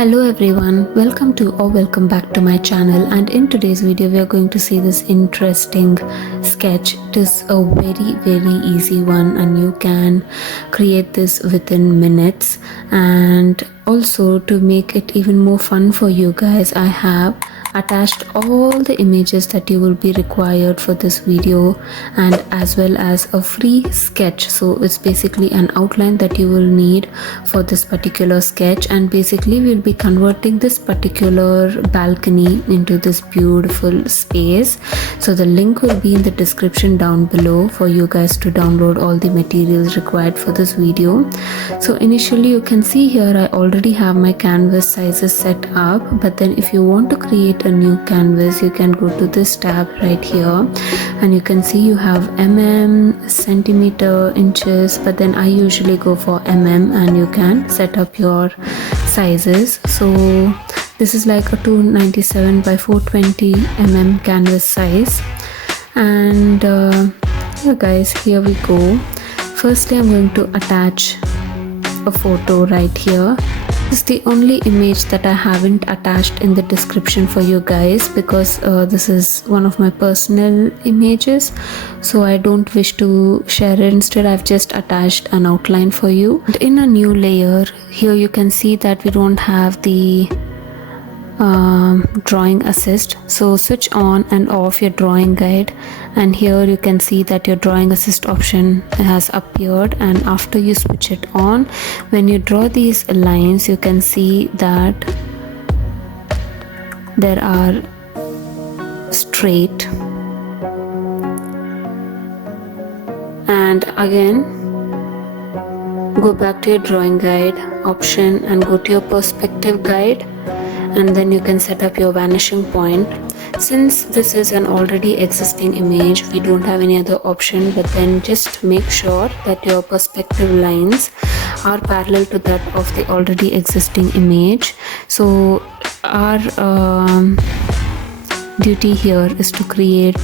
Hello everyone, welcome to or welcome back to my channel, and in today's video we are going to see this interesting sketch. It is a very easy one and you can create this within minutes. And also, to make it even more fun for you guys, I have attached all the images that you will be required for this video, and as well as a free sketch. So it's basically an outline that you will need for this particular sketch, and basically we'll be converting this particular balcony into this beautiful space. So the link will be in the description down below for you guys to download all the materials required for this video. So initially you can see here I already have my canvas sizes set up, but then if you want to create a new canvas, you can go to this tab right here and you can see you have centimeter, inches, but then I usually go for and you can set up your sizes. So this is like a 297 by 420 canvas size. And yeah guys, here we go. Firstly, I'm going to attach a photo right here. This is the only image that I haven't attached in the description for you guys, because this is one of my personal images, so I don't wish to share it. Instead, I've just attached an outline for you. And in a new layer here you can see that we don't have the drawing assist, so switch on and off your drawing guide, and here you can see that your drawing assist option has appeared. And after you switch it on, when you draw these lines, you can see that there are straight, and again go back to your drawing guide option and go to your perspective guide, and then you can set up your vanishing point. Since this is an already existing image, we don't have any other option, but then just make sure that your perspective lines are parallel to that of the already existing image. So our duty here is to create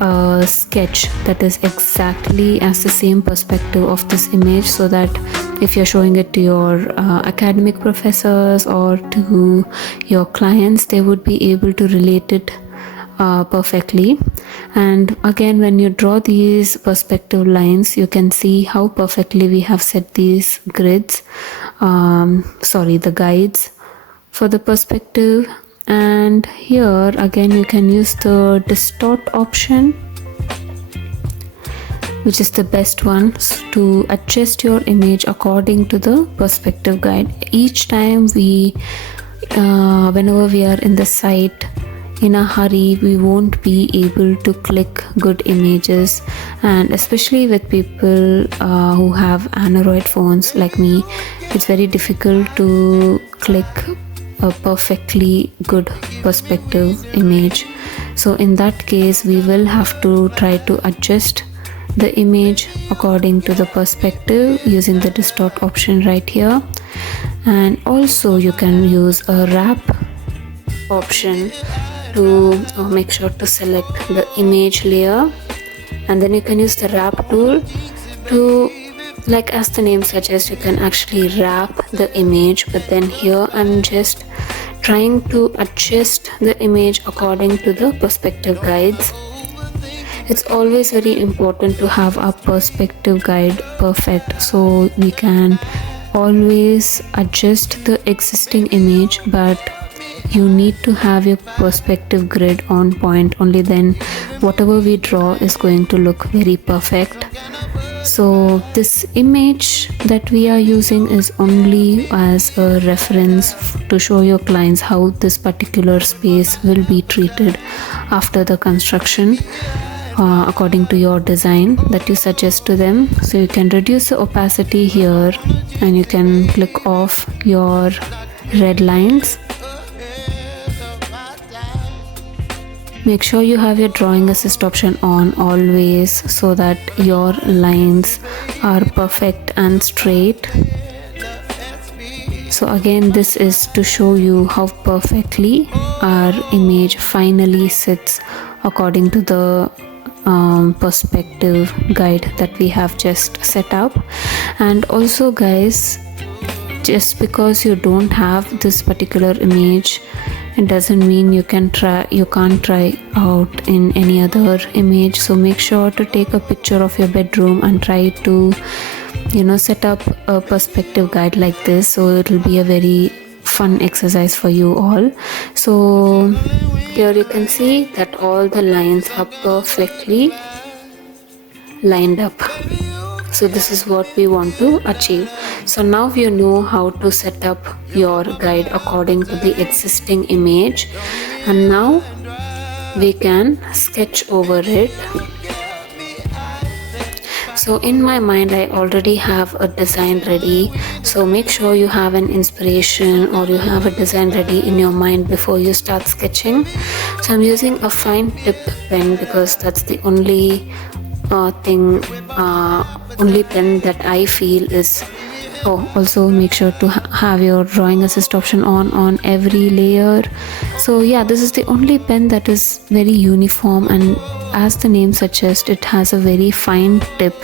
a sketch that is exactly as the same perspective of this image, so that if you're showing it to your academic professors or to your clients, they would be able to relate it perfectly. And again, when you draw these perspective lines, you can see how perfectly we have set these grids, the guides for the perspective. And here again you can use the distort option, which is the best one to adjust your image according to the perspective guide. Each time whenever we are in the site in a hurry, we won't be able to click good images, and especially with people who have Android phones like me, it's very difficult to click a perfectly good perspective image. So in that case, we will have to try to adjust the image according to the perspective using the distort option right here. And also you can use a wrap option to make sure to select the image layer, and then you can use the wrap tool to, like as the name suggests, you can actually wrap the image. But then here I'm just trying to adjust the image according to the perspective guides. It's always very important to have our perspective guide perfect, so we can always adjust the existing image, but you need to have your perspective grid on point. Only then whatever we draw is going to look very perfect. So this image that we are using is only as a reference to show your clients how this particular space will be treated after the construction, according to your design that you suggest to them. So you can reduce the opacity here, and you can click off your red lines. Make sure you have your drawing assist option on always, so that your lines are perfect and straight. So again, this is to show you how perfectly our image finally sits according to the perspective guide that we have just set up. And also guys, just because you don't have this particular image, it doesn't mean you can't try out in any other image. So make sure to take a picture of your bedroom and try to set up a perspective guide like this, so it'll be a very fun exercise for you all. So here you can see that all the lines are perfectly lined up. So this is what we want to achieve. So now you know how to set up your guide according to the existing image, and now we can sketch over it. So in my mind I already have a design ready, so make sure you have an inspiration or you have a design ready in your mind before you start sketching. So I'm using a fine tip pen because that's the only only pen that I feel is. Also make sure to have your drawing assist option on every layer. So yeah, this is the only pen that is very uniform, and as the name suggests, it has a very fine tip.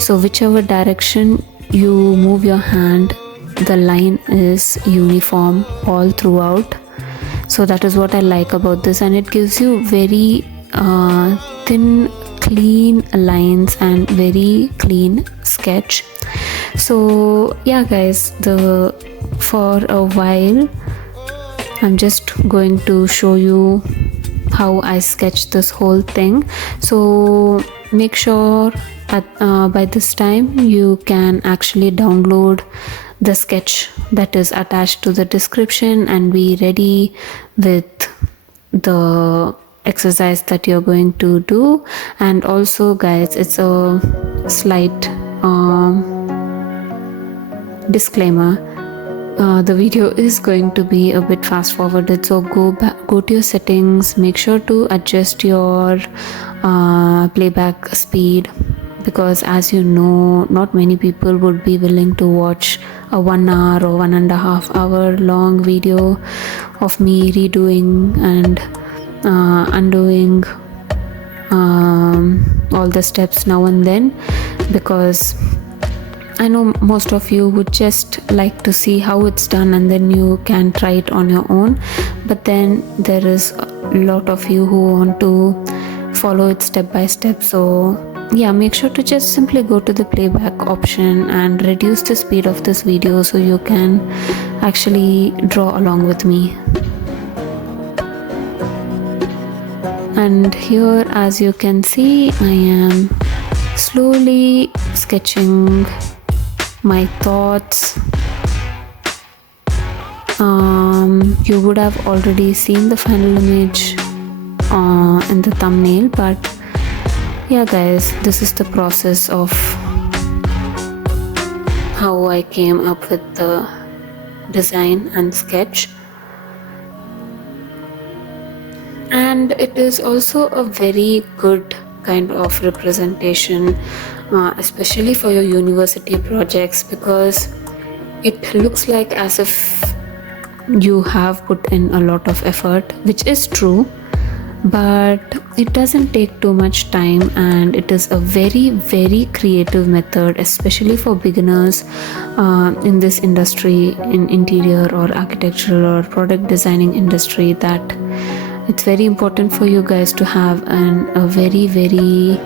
So whichever direction you move your hand, the line is uniform all throughout. So that is what I like about this, and it gives you very thin, clean lines and very clean sketch. So yeah guys, for a while I'm just going to show you how I sketch this whole thing. So make sure by this time you can actually download the sketch that is attached to the description and be ready with the exercise that you're going to do. And also guys, it's a slight disclaimer, the video is going to be a bit fast forwarded, so go to your settings, make sure to adjust your playback speed, because as you know, not many people would be willing to watch a 1 hour or 1.5 hour long video of me redoing and undoing all the steps now and then, because I know most of you would just like to see how it's done and then you can try it on your own. But then there is a lot of you who want to follow it step by step. So yeah, make sure to just simply go to the playback option and reduce the speed of this video so you can actually draw along with me. And here, as you can see, I am slowly sketching my thoughts. You would have already seen the final image in the thumbnail, but yeah guys, this is the process of how I came up with the design and sketch. And it is also a very good kind of representation, especially for your university projects, because it looks like as if you have put in a lot of effort, which is true, but it doesn't take too much time, and it is a very, very creative method, especially for beginners in this industry, in interior or architectural or product designing industry, that it's very important for you guys to have a very, very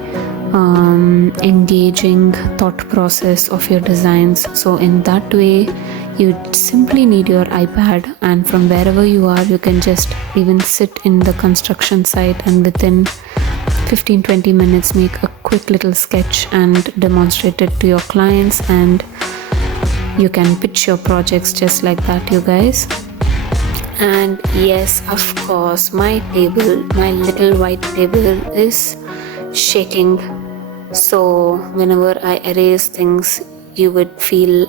engaging thought process of your designs. So in that way, you simply need your iPad, and from wherever you are, you can just even sit in the construction site and within 15-20 minutes make a quick little sketch and demonstrate it to your clients, and you can pitch your projects just like that, you guys. And yes, of course, my little white table is shaking, so whenever I erase things, you would feel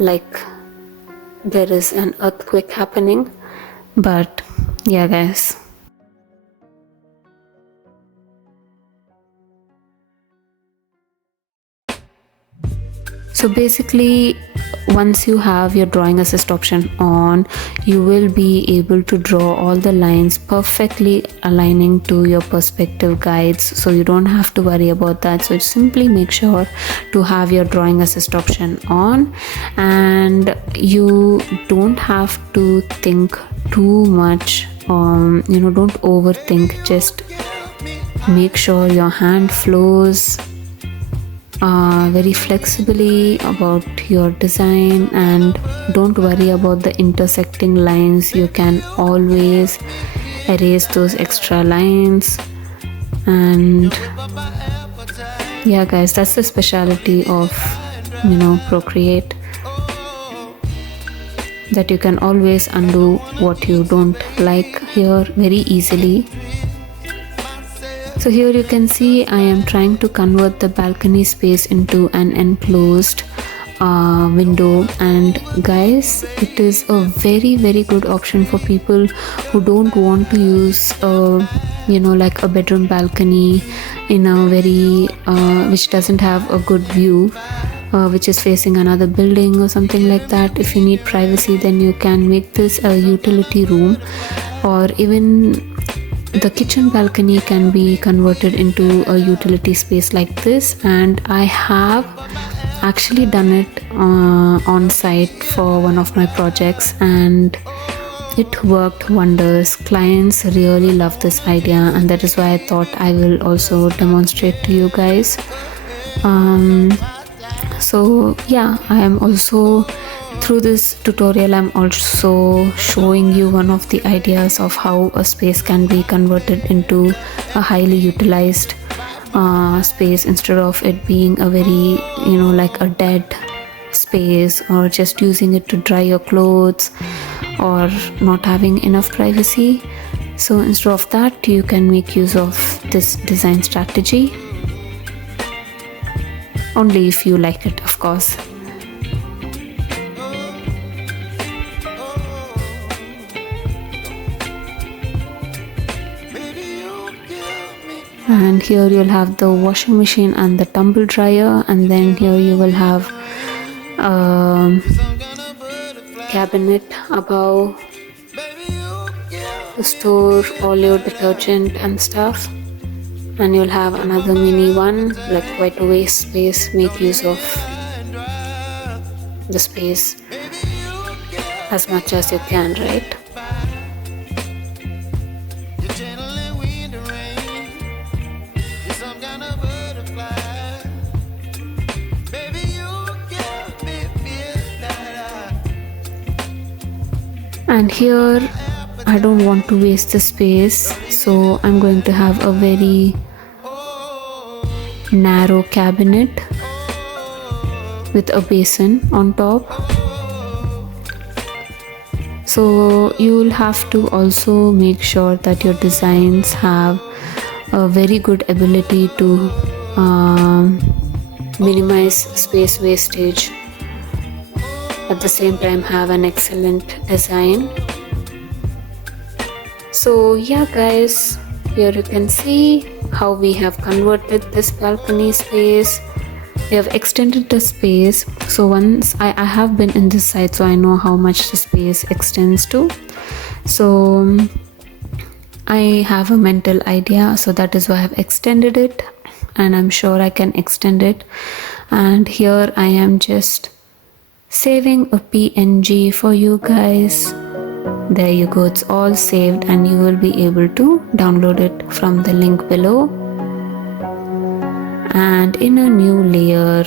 like there is an earthquake happening. But yeah guys, so basically once you have your drawing assist option on, you will be able to draw all the lines perfectly aligning to your perspective guides, so you don't have to worry about that. So simply make sure to have your drawing assist option on, and you don't have to think too much. Don't overthink. Just make sure your hand flows very flexibly about your design, and don't worry about the intersecting lines. You can always erase those extra lines. And yeah guys, that's the specialty of Procreate, that you can always undo what you don't like here very easily. So here you can see I am trying to convert the balcony space into an enclosed window, and guys, it is a very very good option for people who don't want to use like a bedroom balcony in a very which doesn't have a good view, which is facing another building or something like that. If you need privacy, then you can make this a utility room, or even the kitchen balcony can be converted into a utility space like this. And I have actually done it on site for one of my projects, and it worked wonders. Clients really love this idea, and that is why I thought I will also demonstrate to you guys. So yeah, I am also, through this tutorial, I'm also showing you one of the ideas of how a space can be converted into a highly utilized space, instead of it being a very like a dead space, or just using it to dry your clothes, or not having enough privacy. So instead of that, you can make use of this design strategy, only if you like it, of course. And here you'll have the washing machine and the tumble dryer, and then here you will have a cabinet above to store all your detergent and stuff. And you'll have another mini one, like quite a waste space. Make use of the space as much as you can, right? And here I don't want to waste the space, so I'm going to have a very narrow cabinet with a basin on top. So you will have to also make sure that your designs have a very good ability to minimize space wastage, at the same time have an excellent design. So yeah guys, here you can see how we have converted this balcony space. We have extended the space. So once I have been in this site, so I know how much the space extends to. So I have a mental idea, so that is why I have extended it, and I'm sure I can extend it. And here I am just saving a PNG for you guys. There you go, it's all saved, and you will be able to download it from the link below. And in a new layer,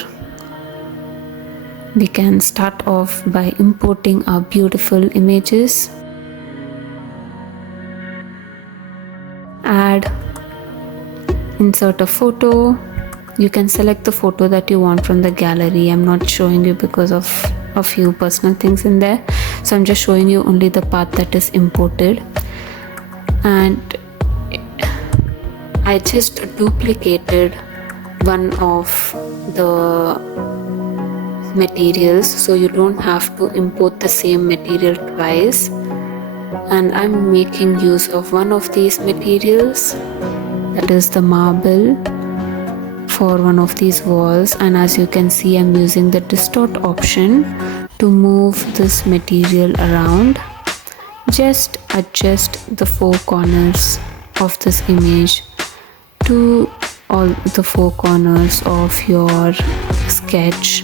we can start off by importing our beautiful images. Add, insert a photo. You can select the photo that you want from the gallery. I'm not showing you because of a few personal things in there, so I'm just showing you only the part that is imported. And I just duplicated one of the materials, so you don't have to import the same material twice. And I'm making use of one of these materials, that is the marble, for one of these walls. And as you can see, I'm using the distort option to move this material around, just adjust the four corners of this image to all the four corners of your sketch.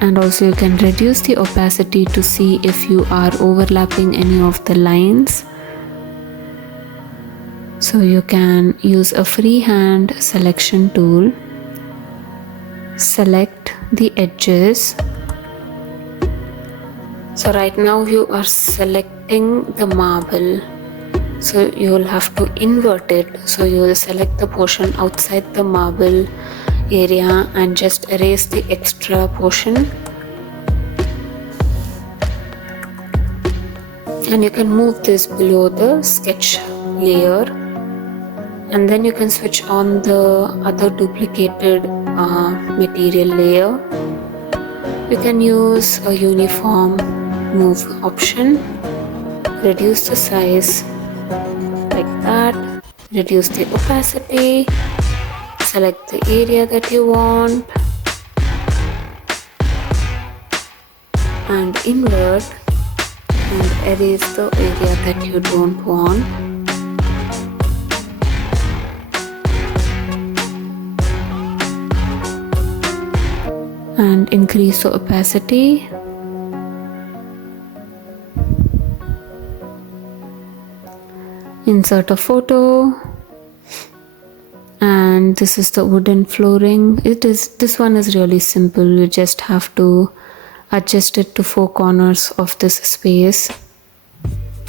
And also you can reduce the opacity to see if you are overlapping any of the lines. So you can use a freehand selection tool, select the edges. So right now you are selecting the marble, so you will have to invert it. So you will select the portion outside the marble area and just erase the extra portion, and you can move this below the sketch layer, and then you can switch on the other duplicated material layer. You can use a uniform move option, reduce the size like that, reduce the opacity, select the area that you want and invert and erase the area that you don't want. And increase the opacity. Insert a photo. And this is the wooden flooring. This one is really simple. You just have to adjust it to four corners of this space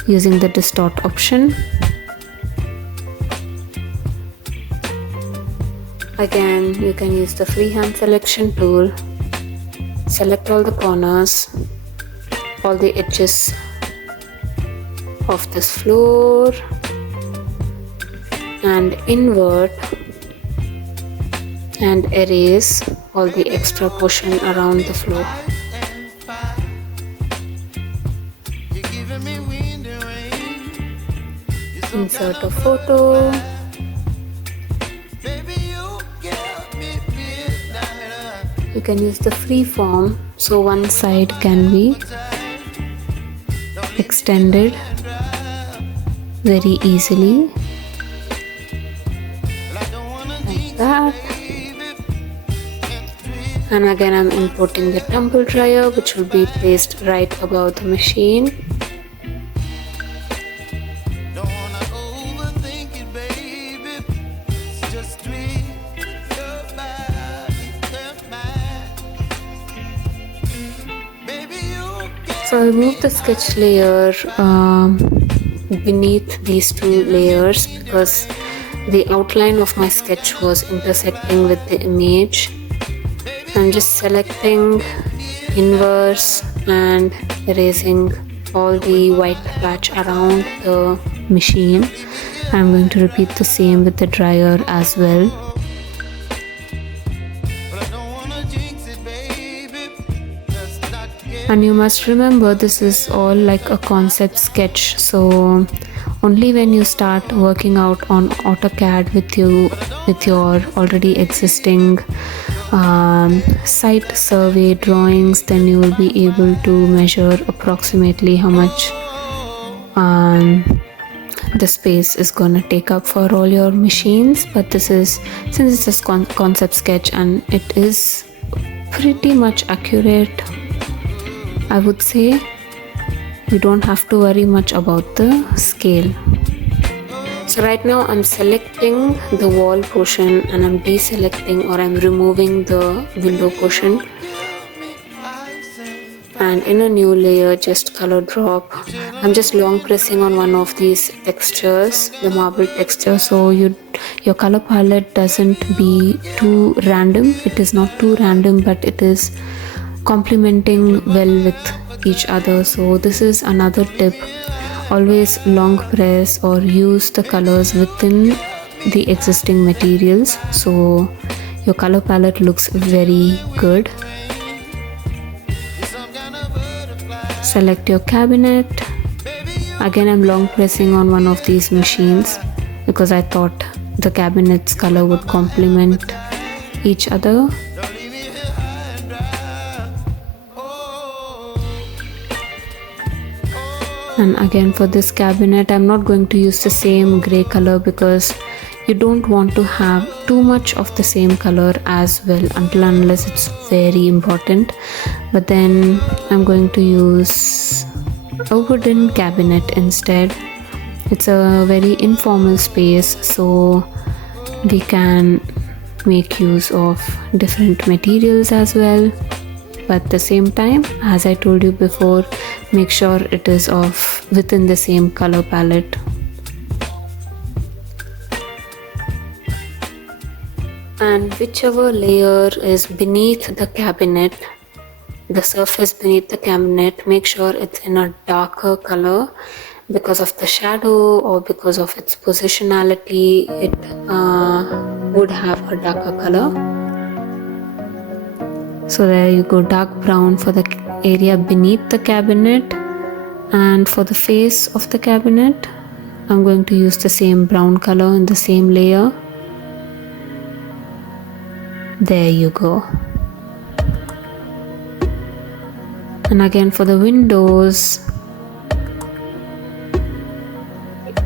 using the distort option. Again, you can use the freehand selection tool, select all the corners, all the edges of this floor, and invert and erase all the extra portion around the floor. Insert a photo. You can use the free form, so one side can be extended very easily. That. And again I'm importing the tumble dryer, which will be placed right above the machine. So I moved the sketch layer beneath these two layers because the outline of my sketch was intersecting with the image. I'm just selecting inverse and erasing all the white patch around the machine. I'm going to repeat the same with the dryer as well. And you must remember, this is all like a concept sketch, so only when you start working out on AutoCAD with your already existing site survey drawings, then you will be able to measure approximately how much the space is gonna take up for all your machines. But this is, since it's a concept sketch and it is pretty much accurate, I would say you don't have to worry much about the scale. So right now I'm selecting the wall portion and I'm deselecting, or I'm removing the window portion. And in a new layer, just color drop. I'm just long pressing on one of these textures, the marble texture, so your color palette doesn't be too random. It is not too random, but it is complementing well with each other. So this is another tip. Always long press or use the colors within the existing materials, so your color palette looks very good. Select your cabinet. Again, I'm long pressing on one of these machines because I thought the cabinet's color would complement each other. And again, for this cabinet, I'm not going to use the same gray color because you don't want to have too much of the same color as well, until unless it's very important. But then I'm going to use a wooden cabinet instead. It's a very informal space, so we can make use of different materials as well. But at the same time, as I told you before, make sure it is of within the same color palette. And whichever layer is beneath the cabinet, the surface beneath the cabinet, make sure it's in a darker color, because of the shadow or because of its positionality, it would have a darker color. So there you go, dark brown for the area beneath the cabinet. And for the face of the cabinet, I'm going to use the same brown color in the same layer. There you go. And again, for the windows,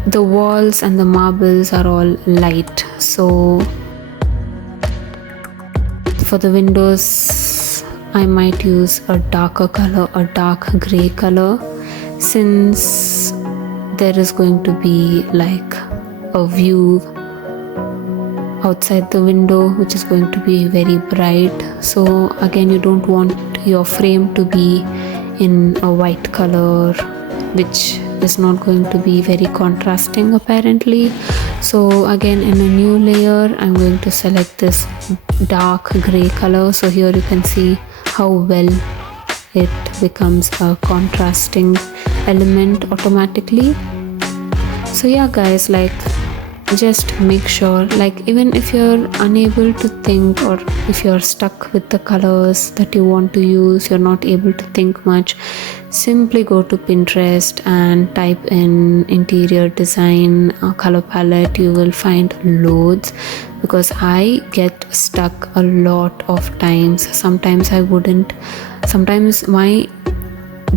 the walls and the marbles are all light, so for the windows I might use a darker color, a dark gray color, since there is going to be like a view outside the window which is going to be very bright. So again, you don't want your frame to be in a white color, which is not going to be very contrasting apparently. So again, in a new layer, I'm going to select this dark gray color. So here you can see how well it becomes a contrasting element automatically. So yeah guys, like just make sure, like even if you're unable to think, or if you're stuck with the colors that you want to use, you're not able to think much, simply go to Pinterest and type in interior design color palette. You will find loads, because I get stuck a lot of times. Sometimes my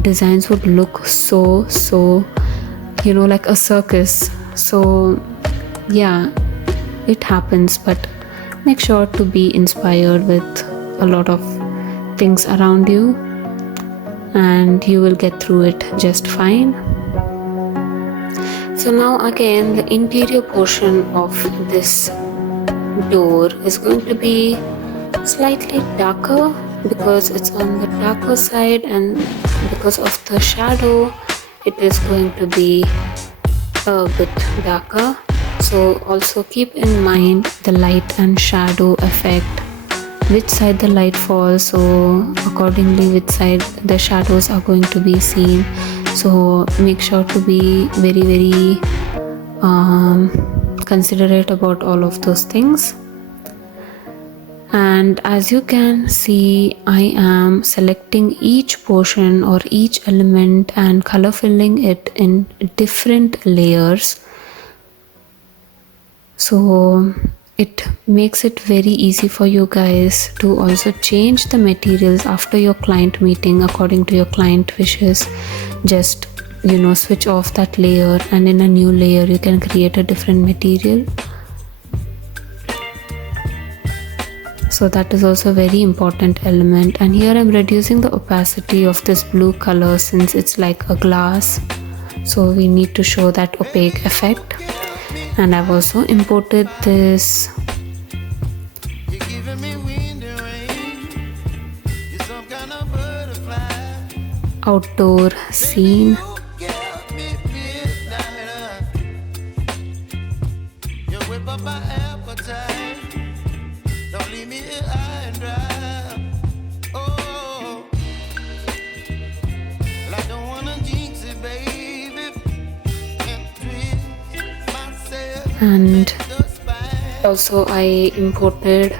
designs would look so like a circus. So yeah, it happens, but make sure to be inspired with a lot of things around you and you will get through it just fine. So now again, the interior portion of this door is going to be slightly darker because it's on the darker side, and because of the shadow it is going to be a bit darker. So also keep in mind the light and shadow effect, which side the light falls, so accordingly which side the shadows are going to be seen. So make sure to be very considerate about all of those things. And as you can see, I am selecting each portion or each element and color filling it in different layers. So it makes it very easy for you guys to also change the materials after your client meeting according to your client wishes. Just switch off that layer, and in a new layer you can create a different material. So that is also a very important element. And here I'm reducing the opacity of this blue color since it's like a glass, so we need to show that opaque effect. And I've also imported this outdoor scene. And also I imported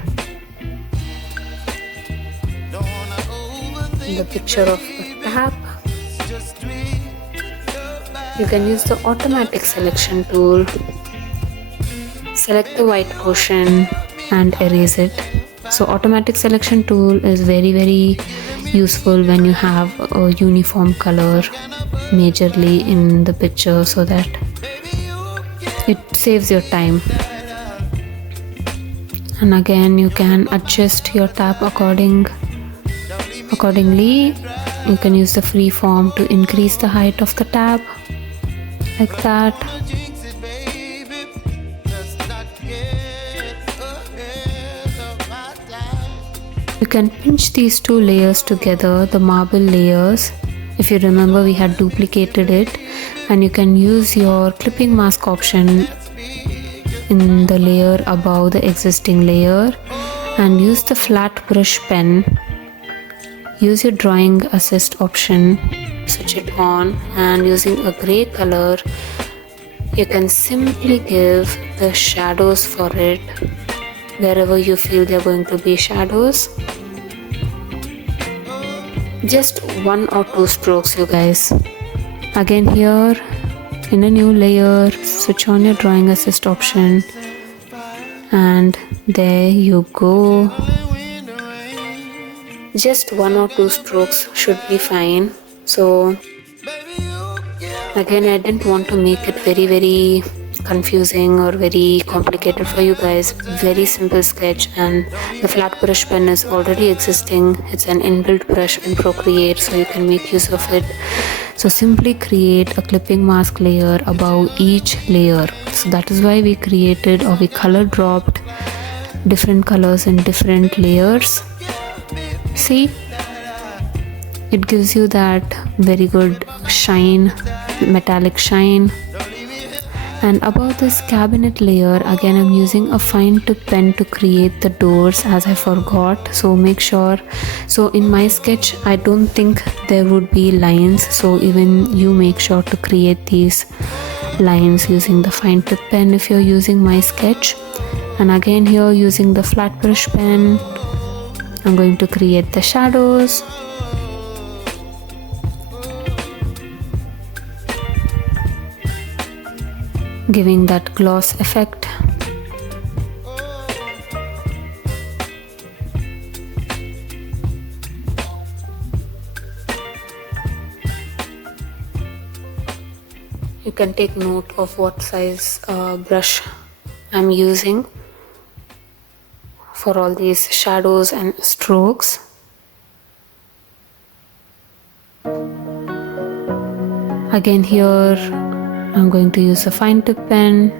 the picture of a tap. You can use the automatic selection tool, select the white portion and erase it. So automatic selection tool is very useful when you have a uniform color majorly in the picture, so that it saves your time. And again, you can adjust your tab accordingly. You can use the free form to increase the height of the tab like that. You can pinch these two layers together, the marble layers. If you remember, we had duplicated it, and you can use your clipping mask option in the layer above the existing layer, and use the flat brush pen. Use your drawing assist option, switch it on, and using a gray color, you can simply give the shadows for it wherever you feel they're going to be shadows. Just 1 or 2 strokes, you guys. Again, here in a new layer, switch on your drawing assist option, and there you go. Just 1 or 2 strokes should be fine. So again, I didn't want to make it very confusing or very complicated for you guys. Very simple sketch, and the flat brush pen is already existing. It's an inbuilt brush in Procreate, so you can make use of it. So simply create a clipping mask layer above each layer. So that is why we created, or we color dropped different colors in different layers. See, it gives you that very good shine, metallic shine. And above this cabinet layer, again I'm using a fine tip pen to create the doors, as I forgot. So make sure, so in my sketch I don't think there would be lines, so even you make sure to create these lines using the fine tip pen if you're using my sketch. And again, here using the flat brush pen, I'm going to create the shadows. Giving that gloss effect. You can take note of what size brush I'm using for all these shadows and strokes. Again, here I'm going to use a fine tip pen,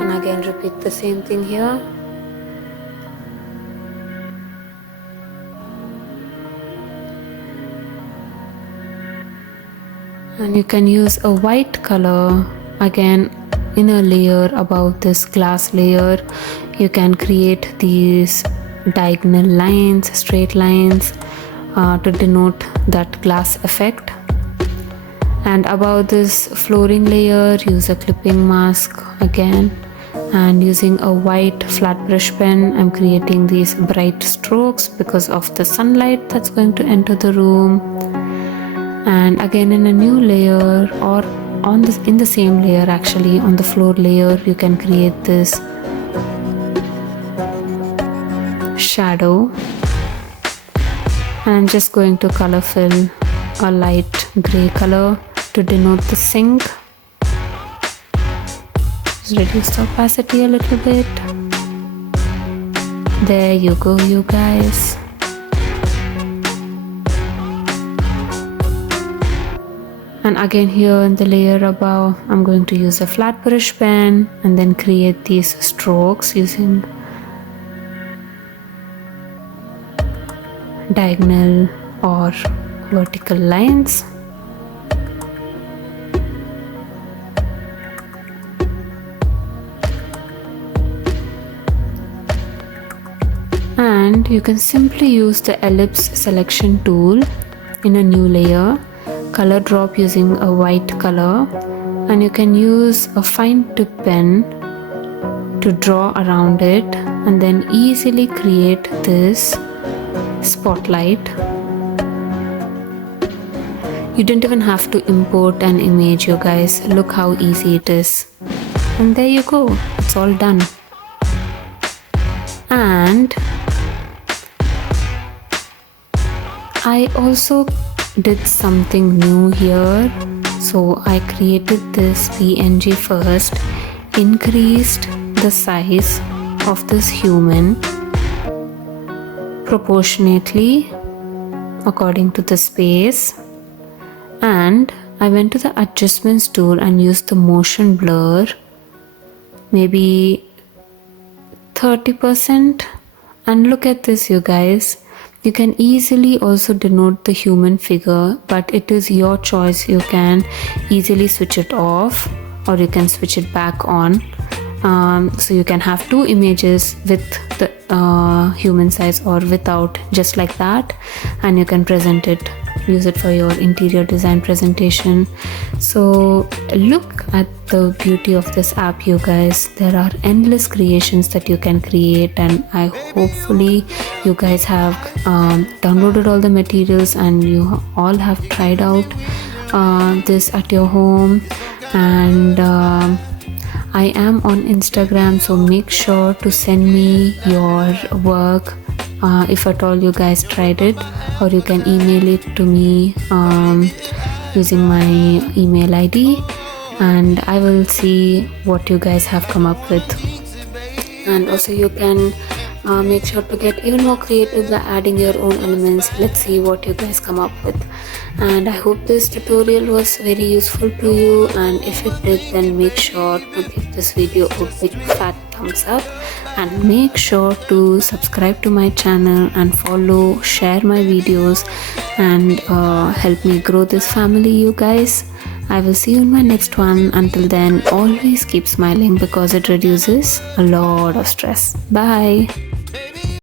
and again repeat the same thing here. And you can use a white color again in a layer above this glass layer. You can create these diagonal lines, straight lines to denote that glass effect. And above this flooring layer, use a clipping mask again, and using a white flat brush pen, I'm creating these bright strokes because of the sunlight that's going to enter the room. And again, in a new layer, or in the same layer actually, on the floor layer, you can create this shadow. And I'm just going to color fill a light gray color to denote the sink. Just reduce the opacity a little bit. There you go, you guys. And again, here in the layer above, I'm going to use a flat brush pen and then create these strokes using diagonal or vertical lines. And you can simply use the ellipse selection tool in a new layer, color drop using a white color, and you can use a fine tip pen to draw around it and then easily create this spotlight. You didn't even have to import an image, you guys. Look how easy it is. And there you go, it's all done. And I also did something new here. So I created this PNG first, increased the size of this human proportionately according to the space, and I went to the adjustments tool and used the motion blur, maybe 30%. And look at this, you guys. You can easily also denote the human figure, but it is your choice. You can easily switch it off or you can switch it back on. So you can have two images with the human size or without, just like that, and you can present it, use it for your interior design presentation. So look at the beauty of this app, you guys. There are endless creations that you can create, and I hopefully you guys have downloaded all the materials and you all have tried out this at your home. And I am on Instagram, so make sure to send me your work if at all you guys tried it, or you can email it to me using my email ID, and I will see what you guys have come up with. And also you can make sure to get even more creative by adding your own elements. Let's see what you guys come up with. And I hope this tutorial was very useful to you, and if it did, then make sure to give this video a big fat thumbs up, and make sure to subscribe to my channel and follow, share my videos, and help me grow this family, you guys. I will see you in my next one. Until then, always keep smiling because it reduces a lot of stress. Bye.